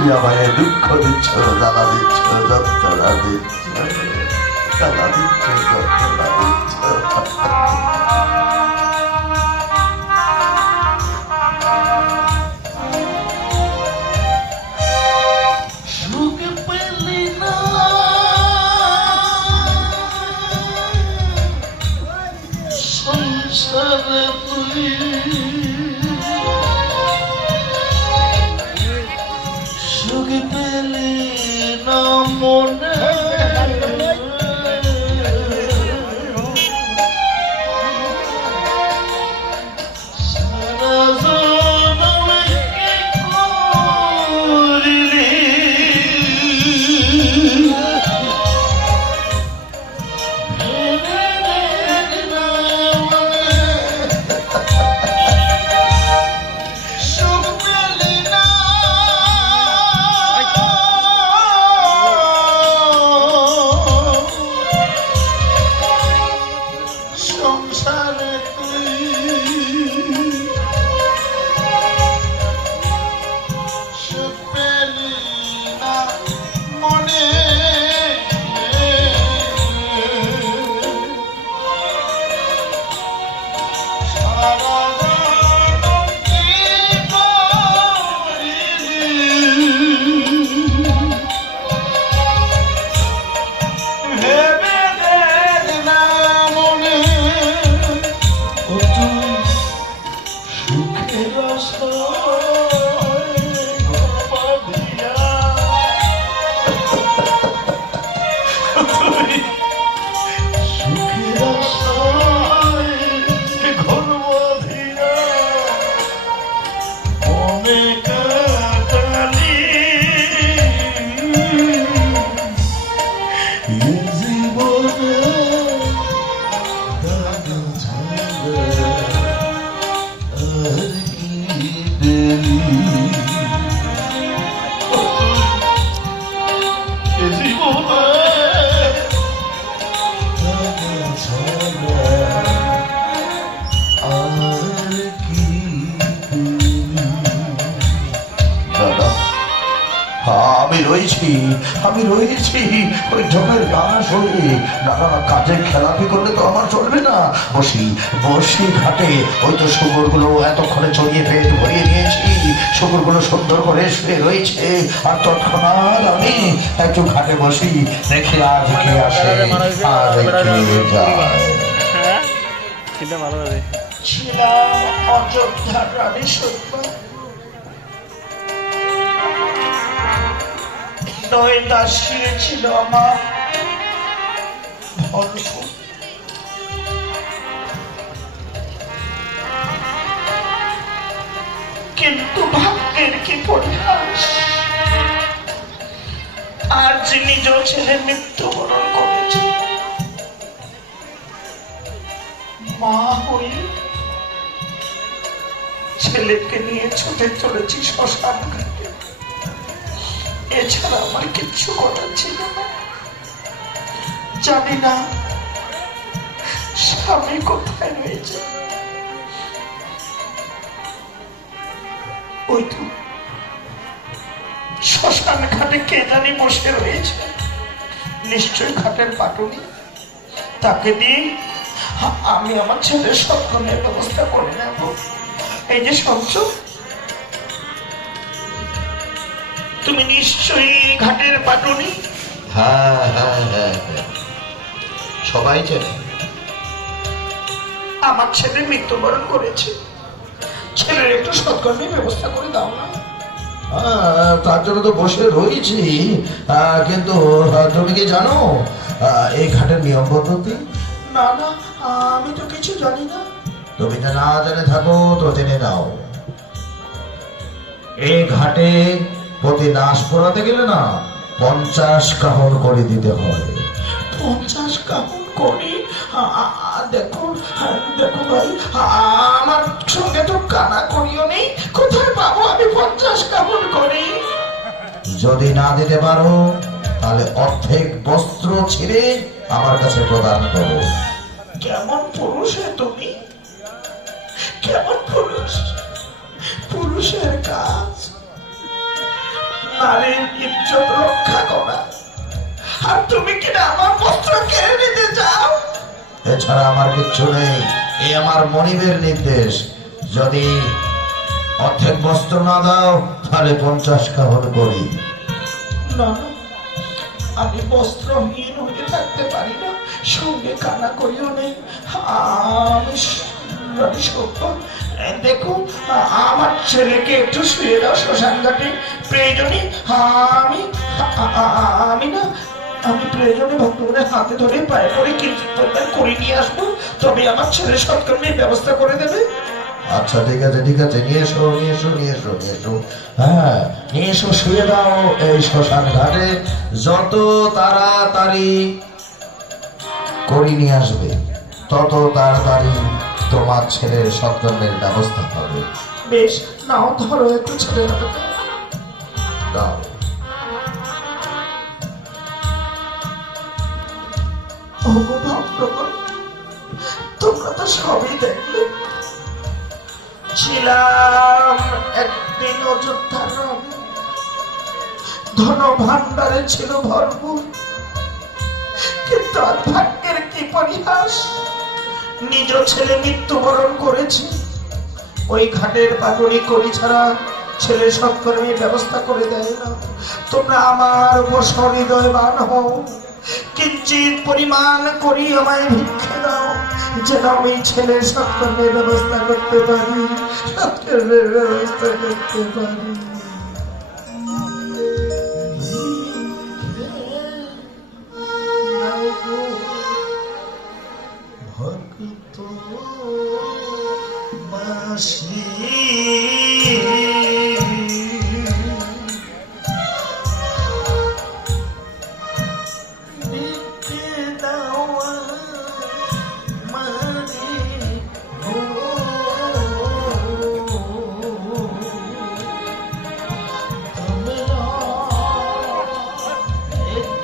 তুমি আমায় দুঃখ দিচ্ছ জ্বালা দিচ্ছ যন্ত্রণা দিচ্ছ জ্বালা দিচ্ছ যন্ত্রণা পেলি না মনে রয়েছি আমি রয়েছি ওই ঢোকের গান শুনে না না কাজে খেলাপি করলে তো আমার চলবে না। বসি বসি ঘাটে। ওই তো শুকুরগুলো এতক্ষণে চড়িয়ে পেট ভরিয়ে নিয়েছি। শুকুরগুলো সুন্দর করে শুয়ে রয়েছে। আর তৎক্ষণাৎ আমি একটু ঘাটে বসি দেখি আজ কে আসে আর কে যায়। হ্যাঁ ছিলাম অযোধ্যার রানী সত্য নয় দাসী ছিল আমার। কিন্তু ভাগ্যের কি পরিহাস? আজ নিজ ছেলে মৃত্যুবরণ করেছে মা হয়ে ছেলেকে নিয়ে ছুটে চলেছি শ্মশান এছাড়া আমার কিচ্ছু করার ছিল না। জানি না স্বামী কোথায় রয়েছে। ওই তো শ্মশান ঘাটে কে জানি বসে রয়েছে। নিশ্চয় ঘাটের পাটুনি। তাকে দিয়ে আমি আমার ছেলের সৎকর্মের ব্যবস্থা করে নেব। এই যে সঞ্চ তুমি নিশ্চয়ই ঘাটের পাটুনি? হ্যাঁ হ্যাঁ হ্যাঁ হ্যাঁ। সবাই জানে আমার ছেলে মৃত্যুবরণ করেছে। ছেলের একটু সৎকর্মের ব্যবস্থা করে দাও না। তার জন্য তো বসে রয়েছি। কিন্তু তুমি কি জানো? এই ঘাটের নিয়ম পদ্ধতি? না না আমি তো কিছু জানি না। তুমি না জেনে থাকো তো জেনে নাও। এই ঘাটে প্রতি নাশ করাতে গেলে না পঞ্চাশ কাহন করে দিতে হয়। পঞ্চাশ কাহন করি? দেখুন দেখুন ভাই আমার সঙ্গে তো কানা করিও নেই। কোথায় পাবো আমি পঞ্চাশ কাহন করি? যদি না দিতে পারো তাহলে অর্ধেক বস্ত্র ছিঁড়ে আমার কাছে প্রদান করো। কেমন পুরুষ তুমি? কেমন পুরুষ? পুরুষের কাজ। নারীর ইজ্জত রক্ষা করা। আর তুমি কিনা আমার বস্ত্র কেড়ে নিতে চাও? এছাড়া আমার কিচ্ছু নেই। এই আমার মনিবের নির্দেশ। যদি অর্ধেক বস্ত্র না দাও তাহলে পঞ্চাশ কাহন করি। না আমি বস্ত্রহীন হয়ে থাকতে পারি না। সঙ্গে কানা করিও নেই আমি দেখুন আমার ছেলেকে একটু শুয়ে দাও শ্মশান ঘাটে প্রয়োজনে আমি আমি না আমি প্রয়োজনে ভক্তদের হাতে ধরে পায়ে কীর্তন করে নিয়ে আসব। তবে আমার ছেলে সৎকর্মের ব্যবস্থা করে দেবে। আচ্ছা ঠিক আছে ঠিক আছে নিয়ে এসো নিয়ে এসো নিয়ে এসো নিয়ে এসো। হ্যাঁ নিয়ে এসো শুয়ে দাও এই শ্মশান ঘাটে। যত তাড়াতাড়ি করি নিয়ে আসবে তত তাড়াতাড়ি তোমার ছেলের সৎকর্মের ব্যবস্থা হবে। বেশ নাও ধরো একটু ছেলে তোমরা তো সবই দেখলে। ছিলাম একদিন অযোধ্যার। ধন ভান্ডারে ছিল ভরপুর। কিন্তু আর ভাগ্যের কি পরিহাস? নিজ ছেলে মৃত্যুবরণ করেছে। ওই ঘাটের পাগড়ি করি ছাড়া ছেলে সৎকর্মের ব্যবস্থা করে দেয় না। তোমরা আমার উপর সহৃদয়বান হও। কিঞ্চিত পরিমাণ করি আমায় ভিক্ষে দাও। যেন আমি ছেলের সৎকর্মের ব্যবস্থা করতে পারি। সৎকর্মের ব্যবস্থা করতে পারি।